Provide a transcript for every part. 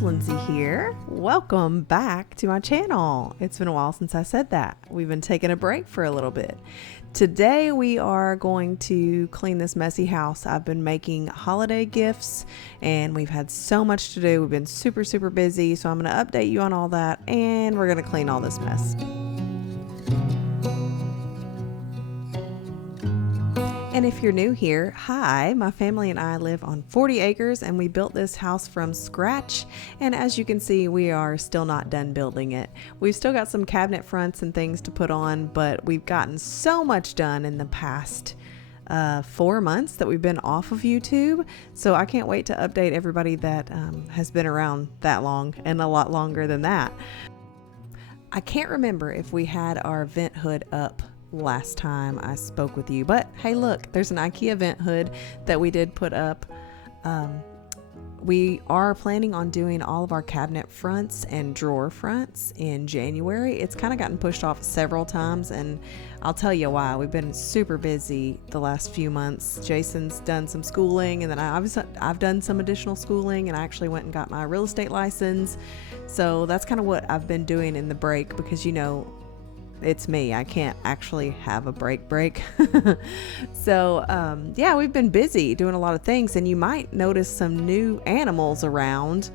kiddos, Lindsey here. Welcome back to my channel. It's been a while since I said that. We've been taking a break for a little bit. Today we are going to clean this messy house. I've been making holiday gifts and we've had so much to do. We've been super busy, so I'm going to update you on all that and we're going to clean all this mess. And if you're new here, hi, my family and I live on 40 acres and we built this house from scratch. And as you can see, we are still not done building it. We've still got some cabinet fronts and things to put on, but we've gotten so much done in the past 4 months that we've been off of YouTube. So I can't wait to update everybody that has been around that long and a lot longer than that. I can't remember if we had our vent hood up last time I spoke with you, but hey, look, there's an IKEA vent hood that we did put up. We are planning on doing all of our cabinet fronts and drawer fronts in January. It's kind of gotten pushed off several times, and I'll tell you why. We've been super busy the last few months. Jason's done some schooling, and then I've done some additional schooling, and I actually went and got my real estate license. So that's kind of what I've been doing in the break, because you know, it's me. I can't actually have a break. So yeah, we've been busy doing a lot of things, and you might notice some new animals around.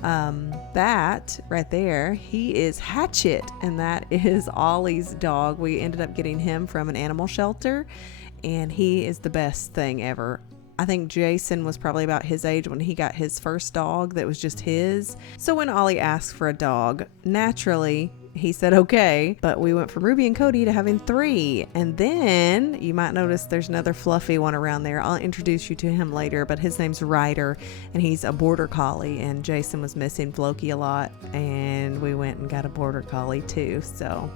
That right there, he is Hatchet, and that is Ollie's dog. We ended up getting him from an animal shelter, and he is the best thing ever. I think Jason was probably about his age when he got his first dog that was just his. So when Ollie asked for a dog, naturally he said okay, but we went from Ruby and Cody to having 3. And then you might notice there's another fluffy one around there. I'll introduce you to him later, but his name's Ryder, and he's a border collie, and Jason was missing Floki a lot, and we went and got a border collie too. So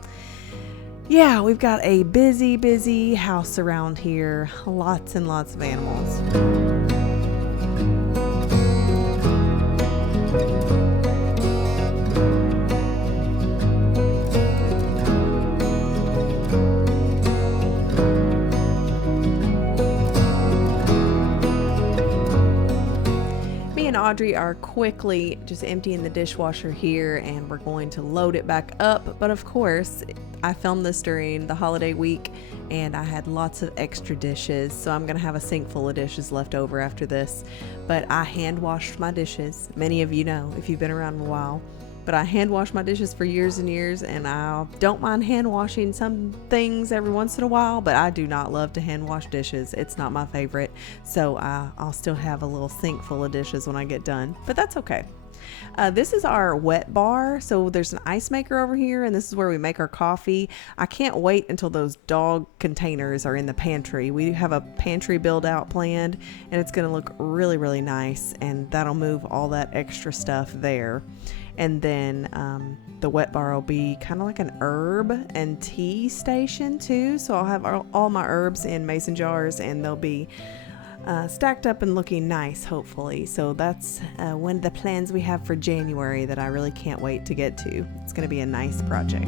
yeah, we've got a busy house around here. Lots and lots of animals. Audrey are quickly just emptying the dishwasher here, and we're going to load it back up. But of course, I filmed this during the holiday week and I had lots of extra dishes, so I'm gonna have a sink full of dishes left over after this. But I hand washed my dishes. Many of you know if you've been around a while, but I hand wash my dishes for years and years, and I don't mind hand washing some things every once in a while, but I do not love to hand wash dishes. It's not my favorite. So I'll still have a little sink full of dishes when I get done, but that's okay. This is our wet bar. So there's an ice maker over here, and this is where we make our coffee. I can't wait until those dog containers are in the pantry. We have a pantry build out planned, and it's going to look really nice, and that'll move all that extra stuff there. And then the wet bar will be kind of like an herb and tea station too. So I'll have all my herbs in mason jars, and they'll be stacked up and looking nice, hopefully. So that's one of the plans we have for January that I really can't wait to get to. It's going to be a nice project.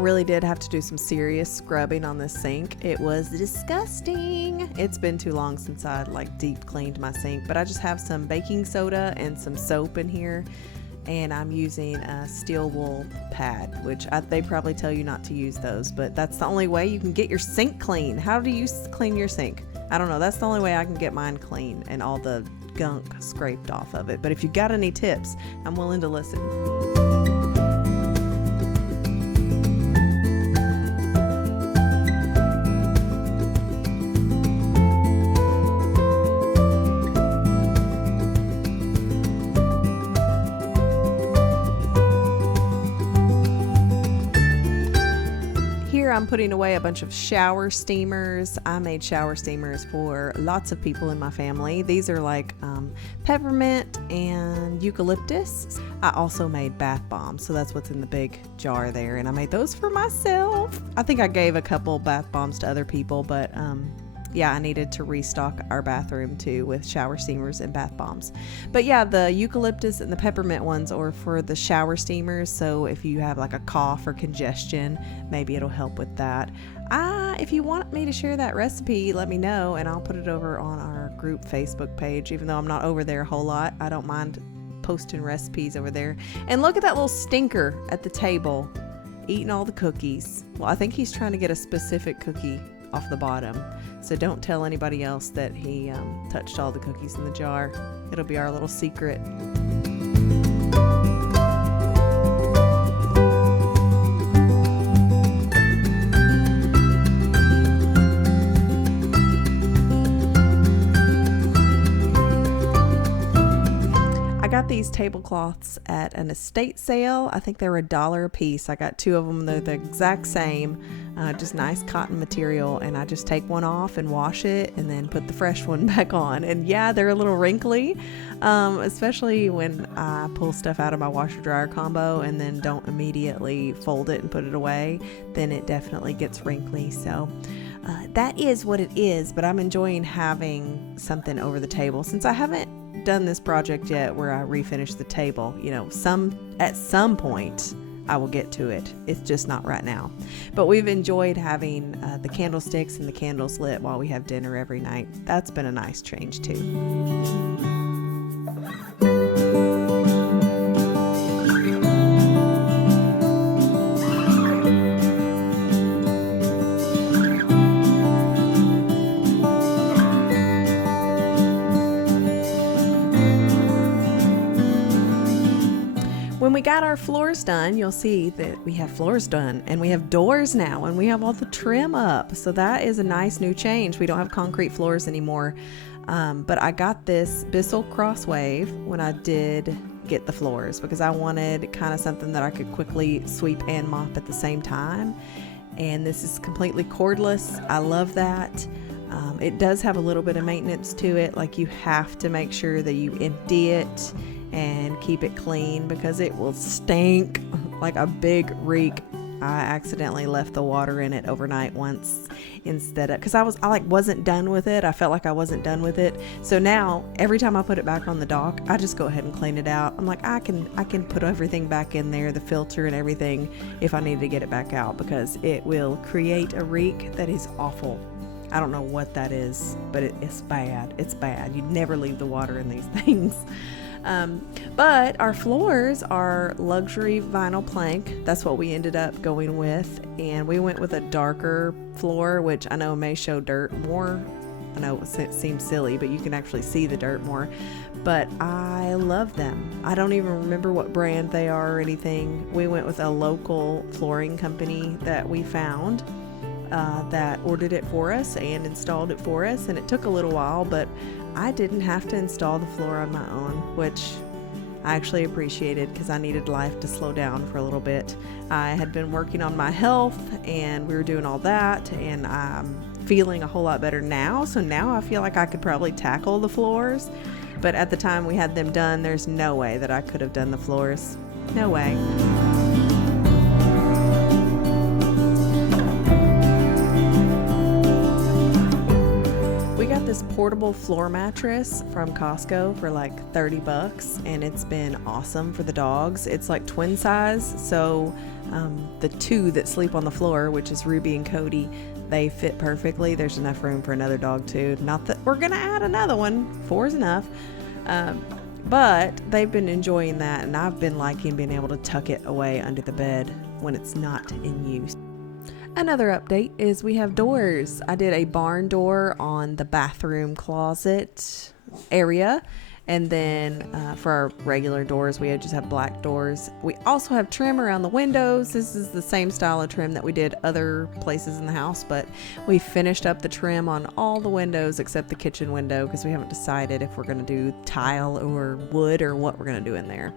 Really did have to do some serious scrubbing on this sink. It was disgusting. It's been too long since I deep cleaned my sink, but I just have some baking soda and some soap in here, and I'm using a steel wool pad, which they probably tell you not to use those, but that's the only way you can get your sink clean. How do you clean your sink? I don't know. That's the only way I can get mine clean and all the gunk scraped off of it. But if you got any tips, I'm willing to listen. I'm putting away a bunch of shower steamers. I made shower steamers for lots of people in my family. These are like peppermint and eucalyptus. I also made bath bombs, so that's what's in the big jar there, and I made those for myself. I think I gave a couple bath bombs to other people, but yeah, I needed to restock our bathroom too with shower steamers and bath bombs. But yeah, the eucalyptus and the peppermint ones are for the shower steamers. So if you have like a cough or congestion, maybe it'll help with that. If you want me to share that recipe, let me know and I'll put it over on our group Facebook page. Even though I'm not over there a whole lot, I don't mind posting recipes over there. And look at that little stinker at the table eating all the cookies. Well, I think he's trying to get a specific cookie off the bottom. So don't tell anybody else that he touched all the cookies in the jar. It'll be our little secret. I got these tablecloths at an estate sale. I think they were $1 a piece. I got 2 of them. They're the exact same, just nice cotton material. And I just take one off and wash it and then put the fresh one back on. And yeah, they're a little wrinkly, especially when I pull stuff out of my washer dryer combo and then don't immediately fold it and put it away. Then it definitely gets wrinkly. So that is what it is. But I'm enjoying having something over the table since I haven't done this project yet where I refinish the table. You know, at some point I will get to it. It's just not right now. But we've enjoyed having the candlesticks and the candles lit while we have dinner every night. That's been a nice change too. When we got our floors done, you'll see that we have floors done and we have doors now and we have all the trim up. So that is a nice new change. We don't have concrete floors anymore. But I got this Bissell Crosswave when I did get the floors because I wanted kind of something that I could quickly sweep and mop at the same time. And this is completely cordless. I love that. It does have a little bit of maintenance to it. Like you have to make sure that you empty it and keep it clean because it will stink like a big reek. I accidentally left the water in it overnight once instead of, because I wasn't done with it. I felt like I wasn't done with it. So now every time I put it back on the dock, I just go ahead and clean it out. I'm like, I can put everything back in there, the filter and everything, if I need to get it back out, because it will create a reek that is awful. I don't know what that is, but it's bad. It's bad. You'd never leave the water in these things. But our floors are luxury vinyl plank. That's what we ended up going with. And we went with a darker floor, which I know may show dirt more. I know it seems silly, but you can actually see the dirt more. But I love them. I don't even remember what brand they are or anything. We went with a local flooring company that we found that ordered it for us and installed it for us. And it took a little while, but I didn't have to install the floor on my own, which I actually appreciated because I needed life to slow down for a little bit. I had been working on my health and we were doing all that, and I'm feeling a whole lot better now. So now I feel like I could probably tackle the floors. But at the time we had them done, there's no way that I could have done the floors. No way. This portable floor mattress from Costco for like $30, and it's been awesome for the dogs. It's like twin size, so the 2 that sleep on the floor, which is Ruby and Cody, they fit perfectly. There's enough room for another dog too. Not that we're gonna add another one, 4 is enough, but they've been enjoying that, and I've been liking being able to tuck it away under the bed when it's not in use. Another update is we have doors. I did a barn door on the bathroom closet area. And then for our regular doors, we just have black doors. We also have trim around the windows. This is the same style of trim that we did other places in the house, but we finished up the trim on all the windows except the kitchen window because we haven't decided if we're going to do tile or wood or what we're going to do in there.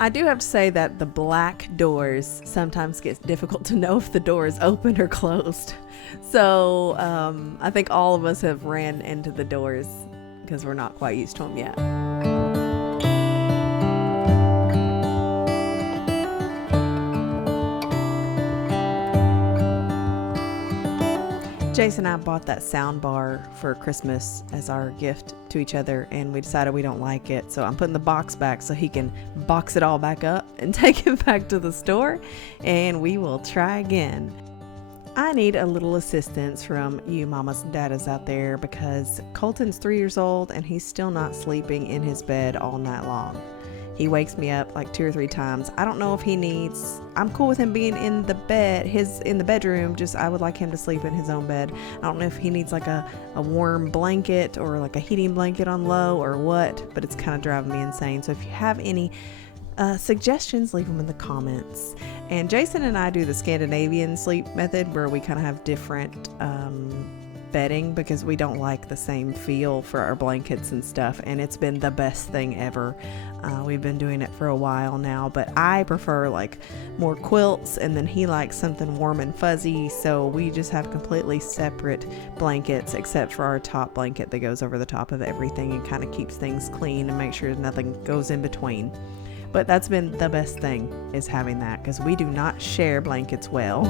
I do have to say that the black doors sometimes gets difficult to know if the door is open or closed. So I think all of us have ran into the doors because we're not quite used to them yet. Jason and I bought that sound bar for Christmas as our gift to each other, and we decided we don't like it, so I'm putting the box back so he can box it all back up and take it back to the store, and we will try again. I need a little assistance from you mamas and daddas out there because Colton's 3 years old and he's still not sleeping in his bed all night long. He wakes me up like 2 or 3 times. I don't know if he needs, I'm cool with him being in the bed, in the bedroom, just I would like him to sleep in his own bed. I don't know if he needs like a warm blanket or like a heating blanket on low or what, but it's kind of driving me insane. So if you have any suggestions, leave them in the comments. And Jason and I do the Scandinavian sleep method where we kind of have different bedding because we don't like the same feel for our blankets and stuff, and it's been the best thing ever. We've been doing it for a while now, but I prefer like more quilts, and then he likes something warm and fuzzy, so we just have completely separate blankets except for our top blanket that goes over the top of everything and kind of keeps things clean and make sure nothing goes in between. But that's been the best thing, is having that, because we do not share blankets well.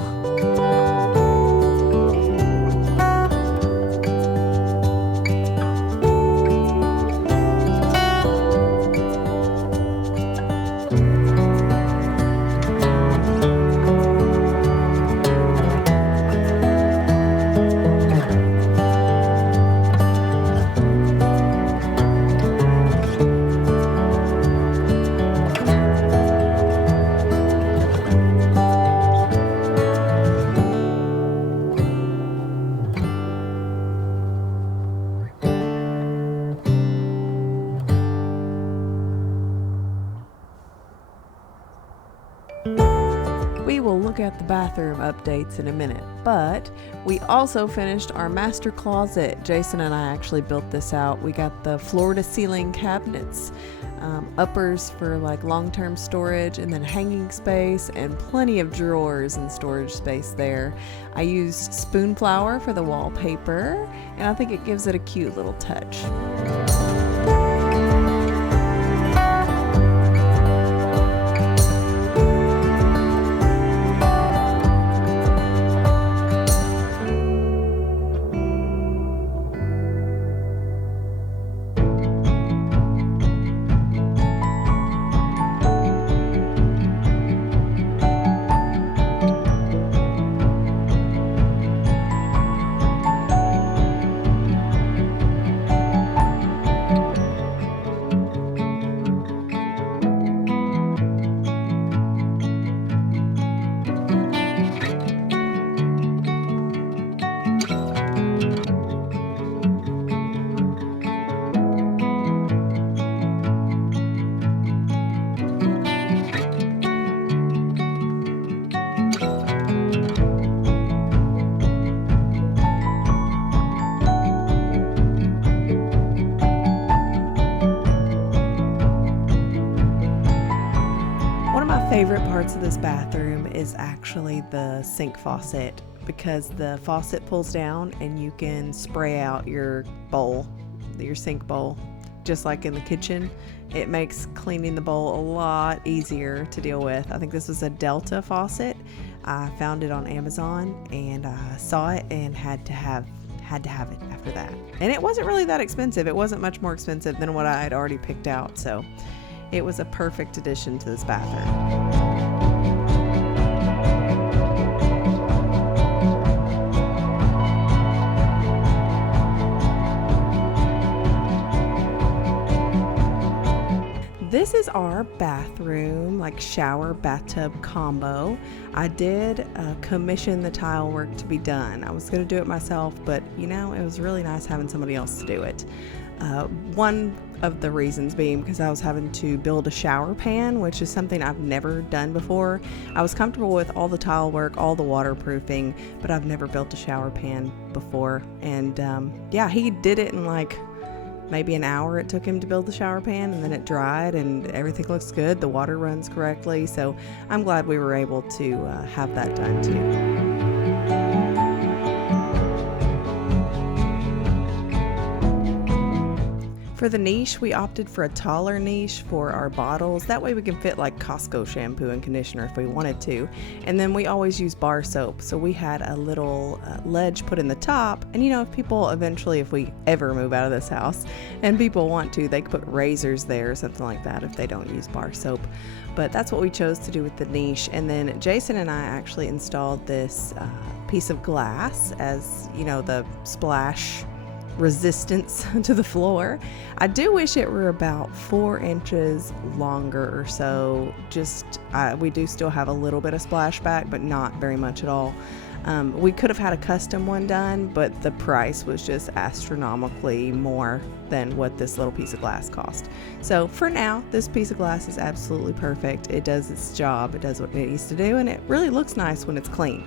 We will look at the bathroom updates in a minute, but we also finished our master closet. Jason and I actually built this out. We got the floor to ceiling cabinets, uppers for like long-term storage, and then hanging space and plenty of drawers and storage space there. I used spoon flower for the wallpaper, and I think it gives it a cute little touch. Favorite parts of this bathroom is actually the sink faucet, because the faucet pulls down and you can spray out your bowl, your sink bowl, just like in the kitchen. It makes cleaning the bowl a lot easier to deal with. I think this was a Delta faucet. I found it on Amazon and I saw it and had to have it after that. And it wasn't really that expensive. It wasn't much more expensive than what I had already picked out, so it was a perfect addition to this bathroom. This is our bathroom, like shower bathtub combo. I did commission the tile work to be done. I was going to do it myself, but it was really nice having somebody else to do it. One of the reasons being because I was having to build a shower pan, which is something I've never done before. I was comfortable with all the tile work, all the waterproofing, but I've never built a shower pan before. And he did it in like maybe an hour it took him to build the shower pan, and then it dried and everything looks good. The water runs correctly. So I'm glad we were able to have that done too. For the niche, we opted for a taller niche for our bottles. That way we can fit like Costco shampoo and conditioner if we wanted to. And then we always use bar soap. So we had a little ledge put in the top. And if people eventually, if we ever move out of this house and people want to, they could put razors there or something like that if they don't use bar soap. But that's what we chose to do with the niche. And then Jason and I actually installed this piece of glass as, the splash resistance to the floor. I do wish it were about 4 inches longer or so. We do still have a little bit of splashback, but not very much at all. We could have had a custom one done, but the price was just astronomically more than what this little piece of glass cost. So for now, this piece of glass is absolutely perfect. It does its job. It does what it needs to do, and it really looks nice when it's clean.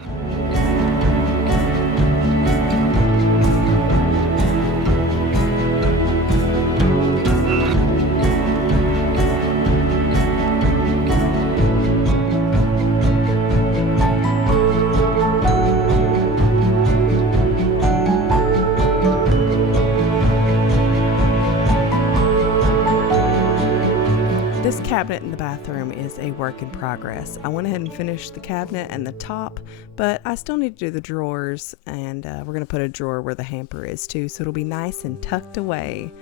This cabinet in the bathroom is a work in progress. I went ahead and finished the cabinet and the top, but I still need to do the drawers, and we're going to put a drawer where the hamper is too, so it'll be nice and tucked away.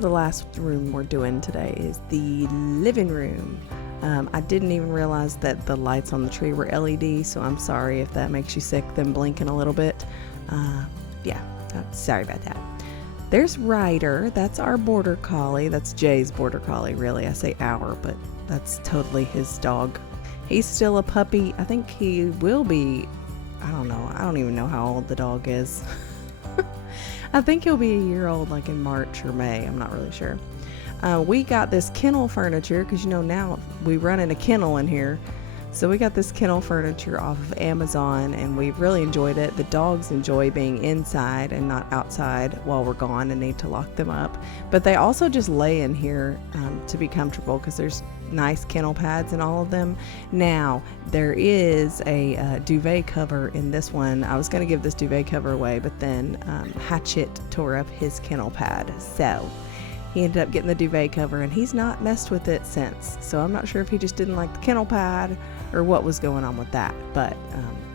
The last room we're doing today is the living room. I didn't even realize that the lights on the tree were LED, so I'm sorry if that makes you sick, them blinking a little bit. Sorry about that. There's Ryder, that's our border collie. That's Jay's border collie, really. I say our, but that's totally his dog. He's still a puppy. I think he will be, I don't know. I don't even know how old the dog is. I think he'll be a year old like in March or May. I'm not really sure. We got this kennel furniture because now we run in a kennel in here. So we got this kennel furniture off of Amazon, and we've really enjoyed it. The dogs enjoy being inside and not outside while we're gone and need to lock them up. But they also just lay in here to be comfortable because there's nice kennel pads in all of them. Now, there is a duvet cover in this one. I was going to give this duvet cover away, but then Hatchet tore up his kennel pad. So he ended up getting the duvet cover, and he's not messed with it since. So I'm not sure if he just didn't like the kennel pad or what was going on with that. But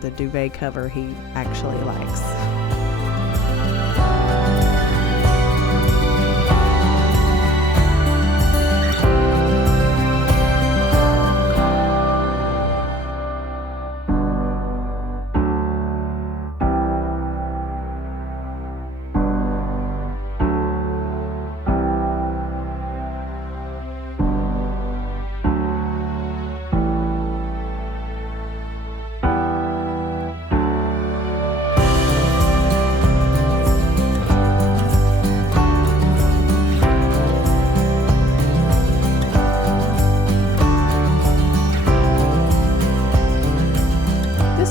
the duvet cover he actually likes.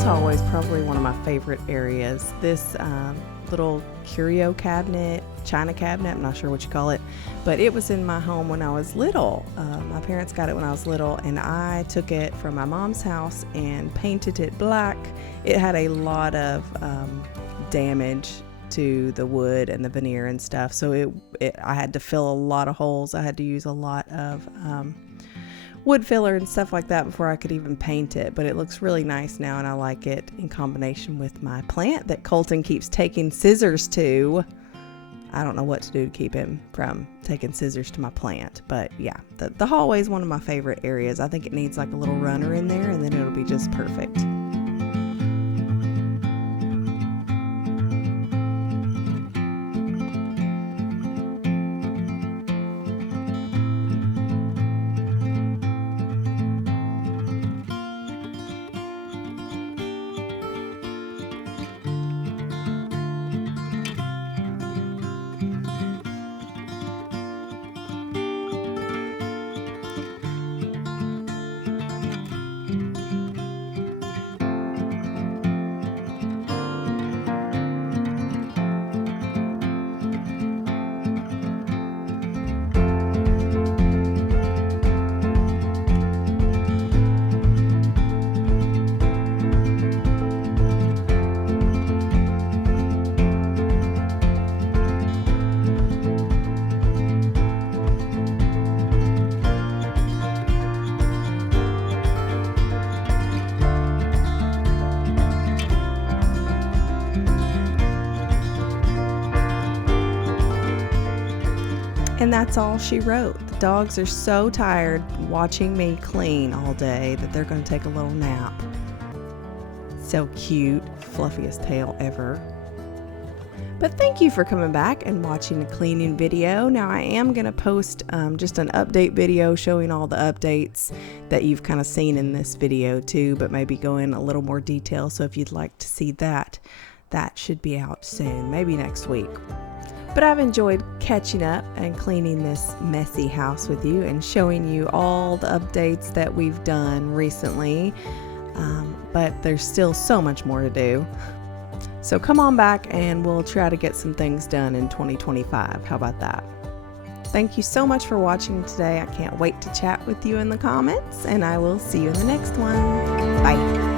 Hallway is probably one of my favorite areas. This little curio cabinet, china cabinet, I'm not sure what you call it, but it was in my home when I was little. My parents got it when I was little, and I took it from my mom's house and painted it black. It had a lot of damage to the wood and the veneer and stuff, so I had to fill a lot of holes. I had to use a lot of wood filler and stuff like that before I could even paint it, but it looks really nice now, and I like it in combination with my plant that Colton keeps taking scissors to. I don't know what to do to keep him from taking scissors to my plant, but yeah, the hallway is one of my favorite areas. I think it needs like a little runner in there, and then it'll be just perfect. And that's all she wrote. The dogs are so tired watching me clean all day that they're going to take a little nap. So cute, fluffiest tail ever. But thank you for coming back and watching a cleaning video. Now I am going to post just an update video showing all the updates that you've kind of seen in this video too, but maybe go in a little more detail. So if you'd like to see that, that should be out soon, maybe next week. But I've enjoyed catching up and cleaning this messy house with you and showing you all the updates that we've done recently. But there's still so much more to do. So come on back and we'll try to get some things done in 2025. How about that? Thank you so much for watching today. I can't wait to chat with you in the comments, and I will see you in the next one. Bye.